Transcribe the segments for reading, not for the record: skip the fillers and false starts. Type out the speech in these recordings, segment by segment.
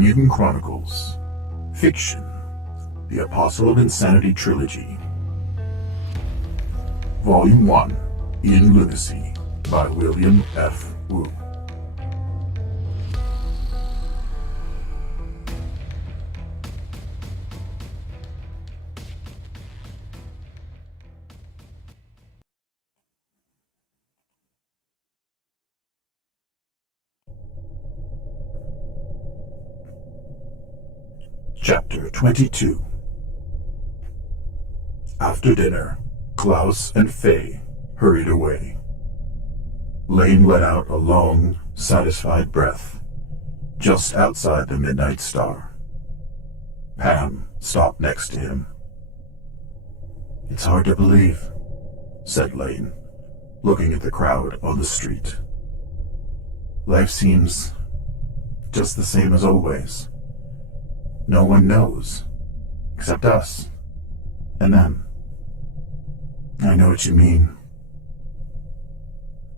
Mutant Chronicles. Fiction. The Apostle of Insanity Trilogy. Volume 1. In Lunacy. By William F. Wu. Chapter 22. After dinner, Klaus and Fay hurried away. Lane let out a long, satisfied breath, just outside the midnight star. Pam stopped next to him. "It's hard to believe," said Lane, looking at the crowd on the street. "Life seems just the same as always. No one knows, except us, and them." "I know what you mean.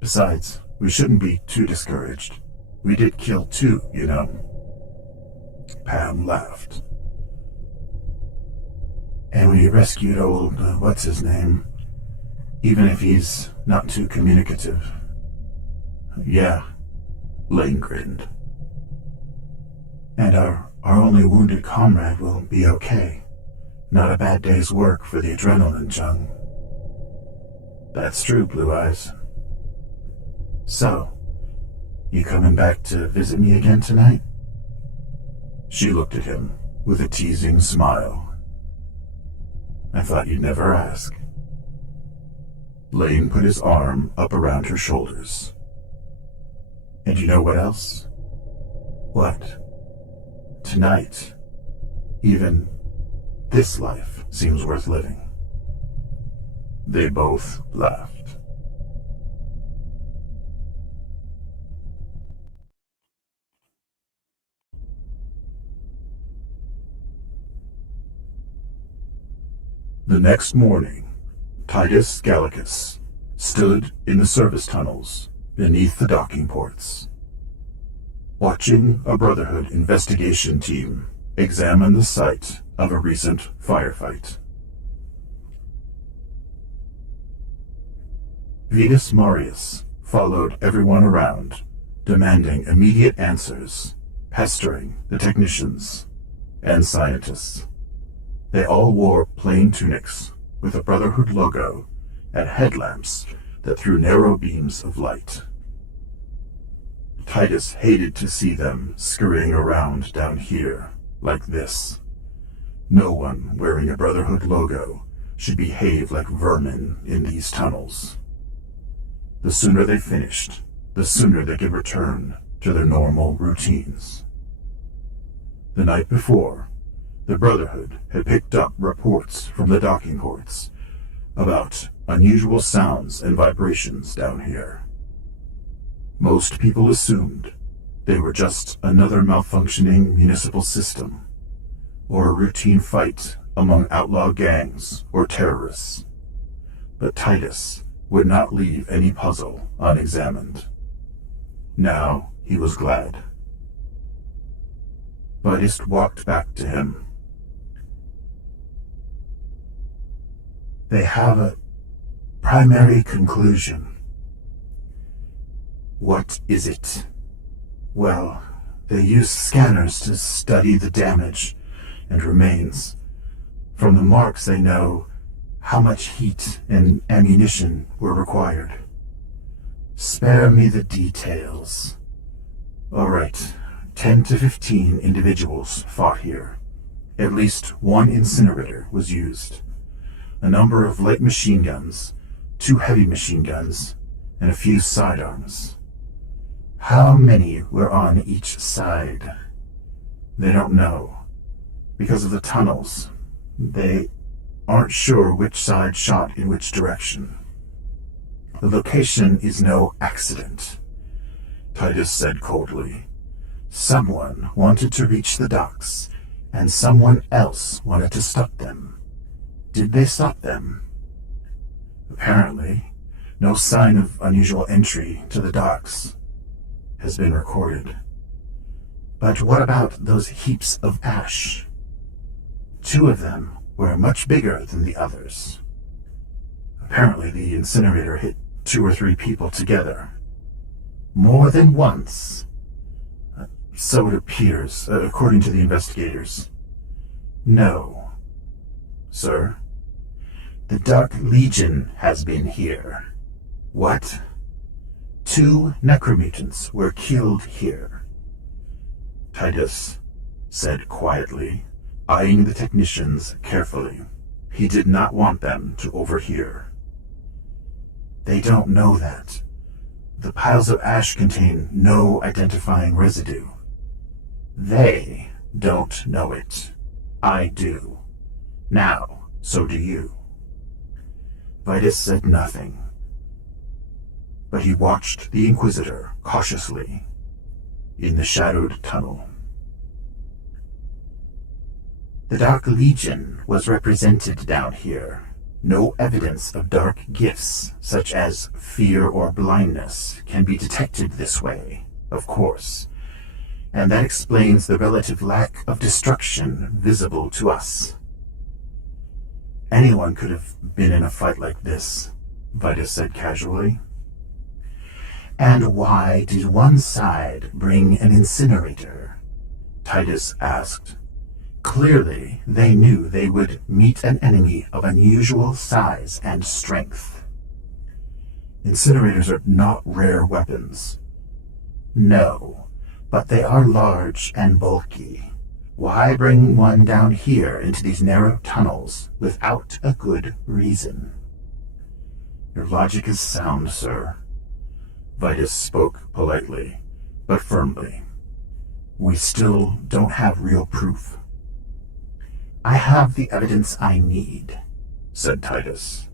Besides, we shouldn't be too discouraged. We did kill 2, you know." Pam laughed. "And we rescued old, what's-his-name, even if he's not too communicative." "Yeah," Lane grinned. "And our only wounded comrade will be okay. Not a bad day's work for the adrenaline, Chung." "That's true, Blue Eyes. So, you coming back to visit me again tonight?" She looked at him with a teasing smile. "I thought you'd never ask." Lane put his arm up around her shoulders. "And you know what else?" "What?" "Tonight, even this life seems worth living." They both laughed. The next morning, Titus Gallicus stood in the service tunnels beneath the docking ports, watching a Brotherhood investigation team examine the site of a recent firefight. Vetus Marius followed everyone around, demanding immediate answers, pestering the technicians and scientists. They all wore plain tunics with a Brotherhood logo and headlamps that threw narrow beams of light. Titus hated to see them scurrying around down here like this. No one wearing a Brotherhood logo should behave like vermin in these tunnels. The sooner they finished, the sooner they could return to their normal routines. The night before, the Brotherhood had picked up reports from the docking ports about unusual sounds and vibrations down here. Most people assumed they were just another malfunctioning municipal system, or a routine fight among outlaw gangs or terrorists. But Titus would not leave any puzzle unexamined. Now he was glad. Buddhist walked back to him. "They have a primary conclusion." "What is it?" "Well, they use scanners to study the damage and remains. From the marks they know how much heat and ammunition were required." "Spare me the details." "All right, 10 to 15 individuals fought here. At least one incinerator was used. A number of light machine guns, 2 heavy machine guns, and a few sidearms." "How many were on each side?" "They don't know. Because of the tunnels, they aren't sure which side shot in which direction." "The location is no accident," Titus said coldly. "Someone wanted to reach the docks, and someone else wanted to stop them. Did they stop them?" "Apparently, no sign of unusual entry to the docks has been recorded." But what about those heaps of ash? 2 of them were much bigger than the others. Apparently the incinerator hit 2 or 3 people together. More than once. So it appears, according to the investigators. No, sir. The Dark Legion has been here. What? 2 necromutants were killed here, Titus said quietly, eyeing the technicians carefully. He did not want them to overhear. They don't know that. The piles of ash contain no identifying residue. They don't know it. I do. Now, so do you. Vitus said nothing, but he watched the Inquisitor cautiously in the shadowed tunnel. The Dark Legion was represented down here. No evidence of dark gifts, such as fear or blindness, can be detected this way, of course, and that explains the relative lack of destruction visible to us. Anyone could have been in a fight like this, Vitus said casually. And why did one side bring an incinerator? Titus asked. Clearly, they knew they would meet an enemy of unusual size and strength. Incinerators are not rare weapons. No, but they are large and bulky. Why bring one down here into these narrow tunnels without a good reason? Your logic is sound, sir. Vitus spoke politely, but firmly. We still don't have real proof. I have the evidence I need, said Titus.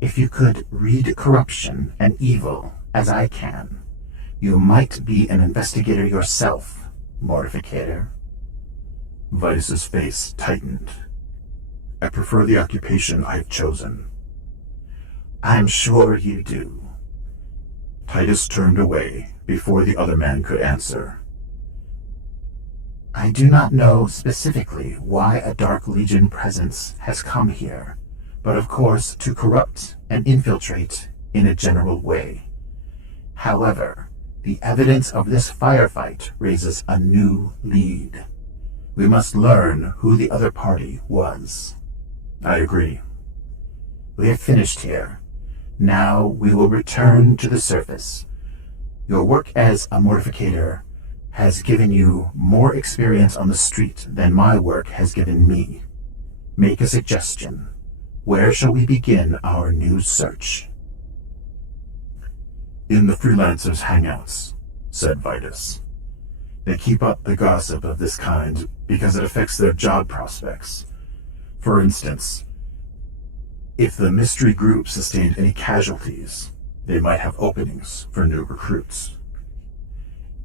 If you could read corruption and evil as I can, you might be an investigator yourself, Mortificator. Vitus's face tightened. I prefer the occupation I've chosen. I'm sure you do. Titus turned away before the other man could answer. I do not know specifically why a Dark Legion presence has come here, but of course to corrupt and infiltrate in a general way. However, the evidence of this firefight raises a new lead. We must learn who the other party was. I agree. We have finished here. Now we will return to the surface. Your work as a Mortificator has given you more experience on the street than my work has given me. Make a suggestion. Where shall we begin our new search? In the freelancers' hangouts, said Vitus. They keep up the gossip of this kind because it affects their job prospects. For instance, if the mystery group sustained any casualties, they might have openings for new recruits.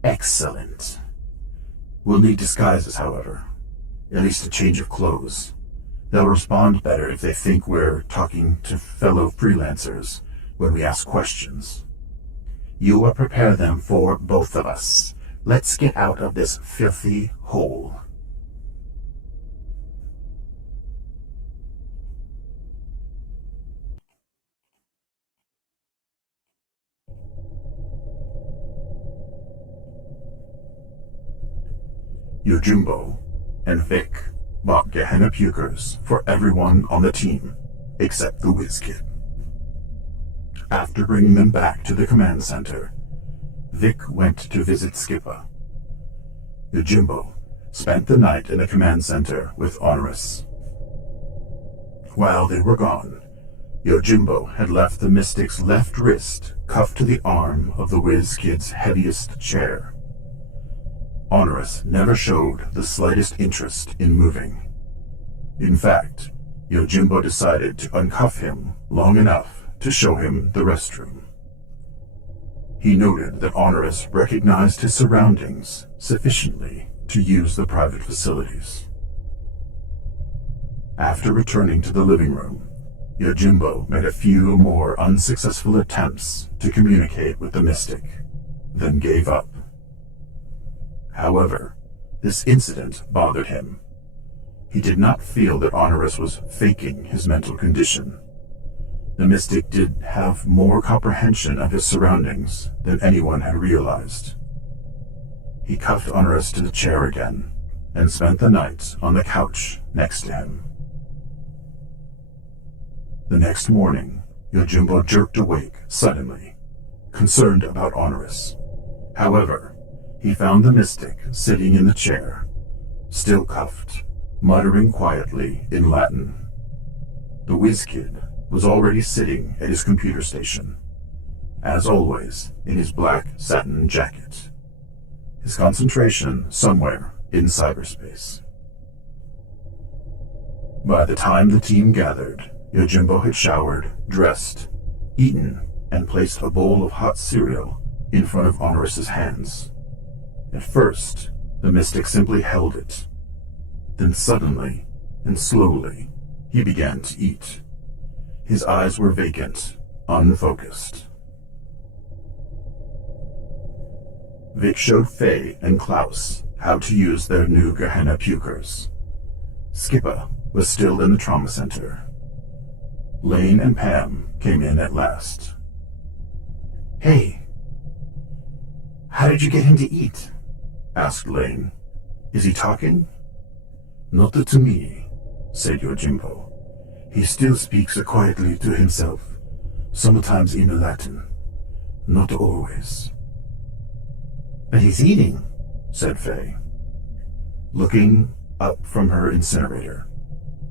Excellent. We'll need disguises, however. At least a change of clothes. They'll respond better if they think we're talking to fellow freelancers when we ask questions. You will prepare them for both of us. Let's get out of this filthy hole. Yojimbo and Vic bought Gehenna Pukers for everyone on the team, except the Whiz Kid. After bringing them back to the command center, Vic went to visit Skippa. Yojimbo spent the night in the command center with Honorius. While they were gone, Yojimbo had left the Mystic's left wrist cuffed to the arm of the Whiz Kid's heaviest chair. Honorius never showed the slightest interest in moving. In fact, Yojimbo decided to uncuff him long enough to show him the restroom. He noted that Honorius recognized his surroundings sufficiently to use the private facilities. After returning to the living room, Yojimbo made a few more unsuccessful attempts to communicate with the Mystic, then gave up. However, this incident bothered him. He did not feel that Honorius was faking his mental condition. The mystic did have more comprehension of his surroundings than anyone had realized. He cuffed Honorius to the chair again and spent the night on the couch next to him. The next morning, Yojimbo jerked awake suddenly, concerned about Honorius. However, he found the mystic sitting in the chair, still cuffed, muttering quietly in Latin. The whiz kid was already sitting at his computer station, as always in his black satin jacket, his concentration somewhere in cyberspace. By the time the team gathered, Yojimbo had showered, dressed, eaten, and placed a bowl of hot cereal in front of Honorius's hands. At first, the mystic simply held it. Then suddenly and slowly, he began to eat. His eyes were vacant, unfocused. Vic showed Fay and Klaus how to use their new Gehenna pukers. Skippa was still in the trauma center. Lane and Pam came in at last. "Hey, how did you get him to eat?" asked Lane. "Is he talking?" "Not to me," said Yojimbo. "He still speaks quietly to himself, sometimes in Latin. Not always." "But he's eating," said Fay, looking up from her incinerator.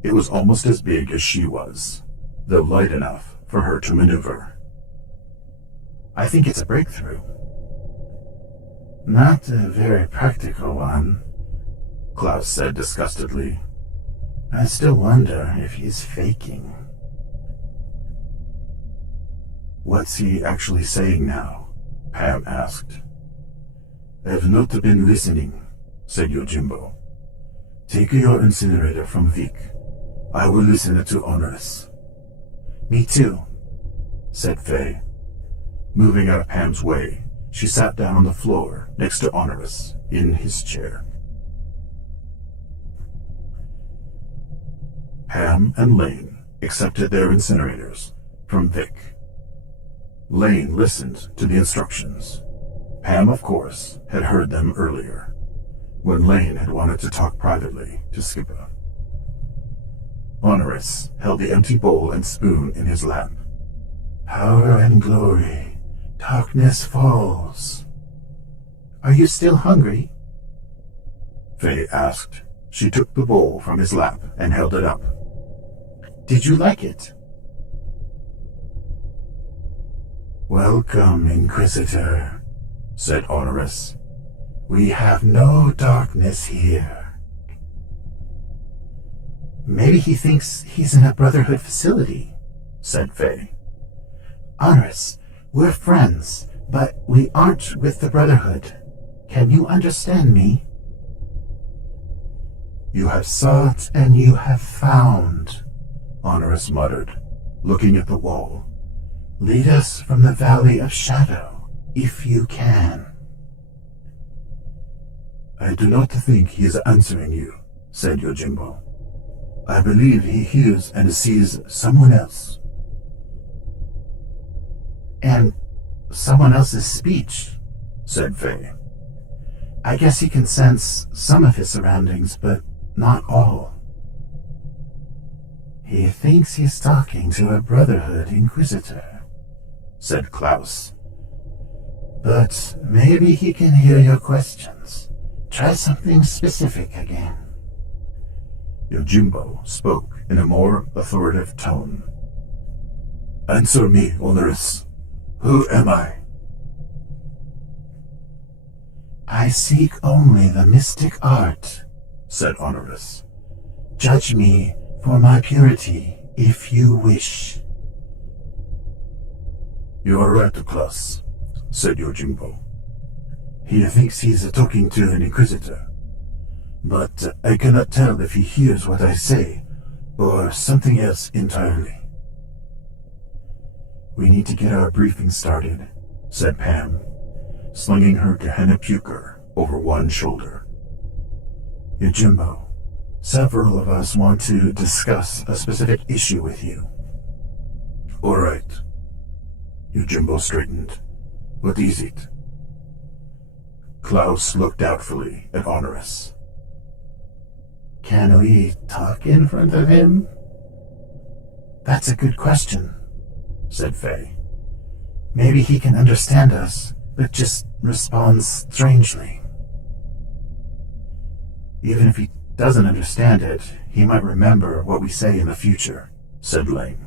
It was almost as big as she was, though light enough for her to maneuver. "I think it's a breakthrough." "Not a very practical one," Klaus said disgustedly. "I still wonder if he's faking." "What's he actually saying now?" Pam asked. "I've not been listening," said Yojimbo. "Take your incinerator from Vic. I will listen to Honorius." "Me too," said Fay. Moving out of Pam's way, she sat down on the floor next to Honorius in his chair. Pam and Lane accepted their incinerators from Vic. Lane listened to the instructions. Pam, of course, had heard them earlier, when Lane had wanted to talk privately to Skipper. Honorius held the empty bowl and spoon in his lap. "Power and glory, darkness falls." "Are you still hungry?" Fay asked. She took the bowl from his lap and held it up. "Did you like it?" "Welcome, Inquisitor," said Honorius. "We have no darkness here." "Maybe he thinks he's in a Brotherhood facility," said Fay. "Honorius, we're friends, but we aren't with the Brotherhood. Can you understand me?" "You have sought and you have found," Honorius muttered, looking at the wall. "Lead us from the Valley of Shadow, if you can." "I do not think he is answering you," said Yojimbo. "I believe he hears and sees someone else." "And someone else's speech," said Fay. "I guess he can sense some of his surroundings, but not all." "He thinks he's talking to a Brotherhood Inquisitor," said Klaus. "But maybe he can hear your questions. Try something specific again." Yojimbo spoke in a more authoritative tone. "Answer me, Honorius. Who am I?" "I seek only the mystic art," said Honorius. "Judge me for my purity, if you wish." "You are right, Klaus," said Yojimbo. "He thinks he's talking to an Inquisitor. But I cannot tell if he hears what I say, or something else entirely." "We need to get our briefing started," said Pam, slinging her Gehenna puker over one shoulder. Yojimbo, several of us want to discuss a specific issue with you. All right. Yojimbo straightened. What is it? Klaus looked doubtfully at Honorius. Can we talk in front of him? That's a good question, said Fay. Maybe he can understand us, but just responds strangely. Even if he doesn't understand it, he might remember what we say in the future, said Lane.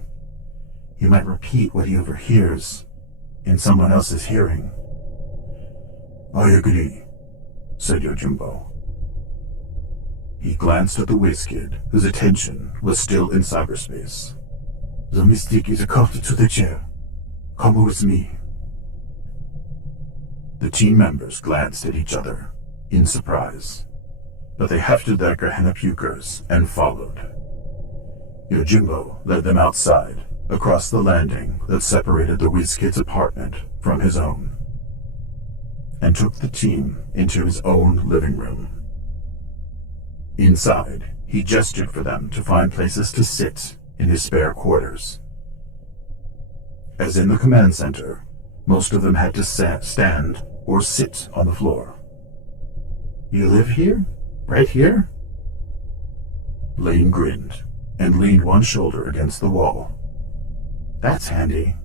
He might repeat what he overhears in someone else's hearing. I agree, said Yojimbo. He glanced at the whiz kid, whose attention was still in cyberspace. The mystic is called to the chair. Come with me. The team members glanced at each other, in surprise, but they hefted their Gehenna-pukers and followed. Yojimbo led them outside, across the landing that separated the whiz kid's apartment from his own, and took the team into his own living room. Inside, he gestured for them to find places to sit in his spare quarters. As in the command center, most of them had to stand or sit on the floor. You live here? Right here? Lane grinned and leaned one shoulder against the wall. That's handy.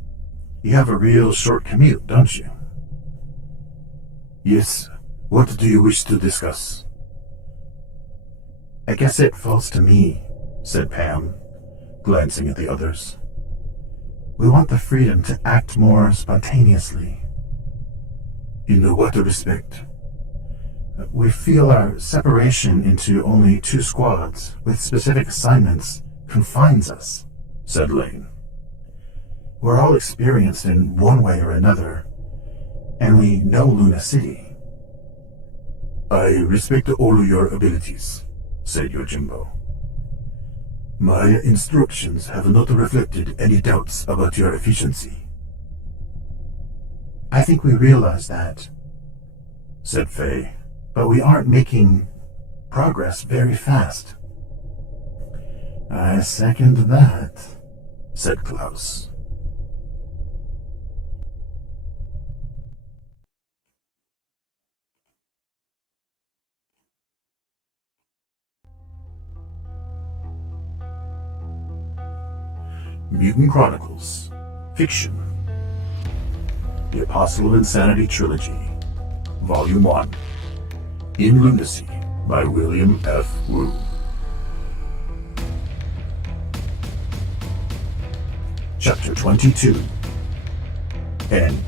You have a real short commute, don't you? Yes. What do you wish to discuss? I guess it falls to me, said Pam, glancing at the others. We want the freedom to act more spontaneously. In what respect? We feel our separation into only 2 squads with specific assignments confines us, said Lane. We're all experienced in one way or another, and we know Lunacy. I respect all your abilities, said Yojimbo. My instructions have not reflected any doubts about your efficiency. I think we realize that, said Fay. But we aren't making progress very fast. I second that, said Klaus. Mutant Chronicles, Fiction. The Apostle of Insanity Trilogy, Volume 1. In Lunacy, by William F. Wu. Chapter 22. End.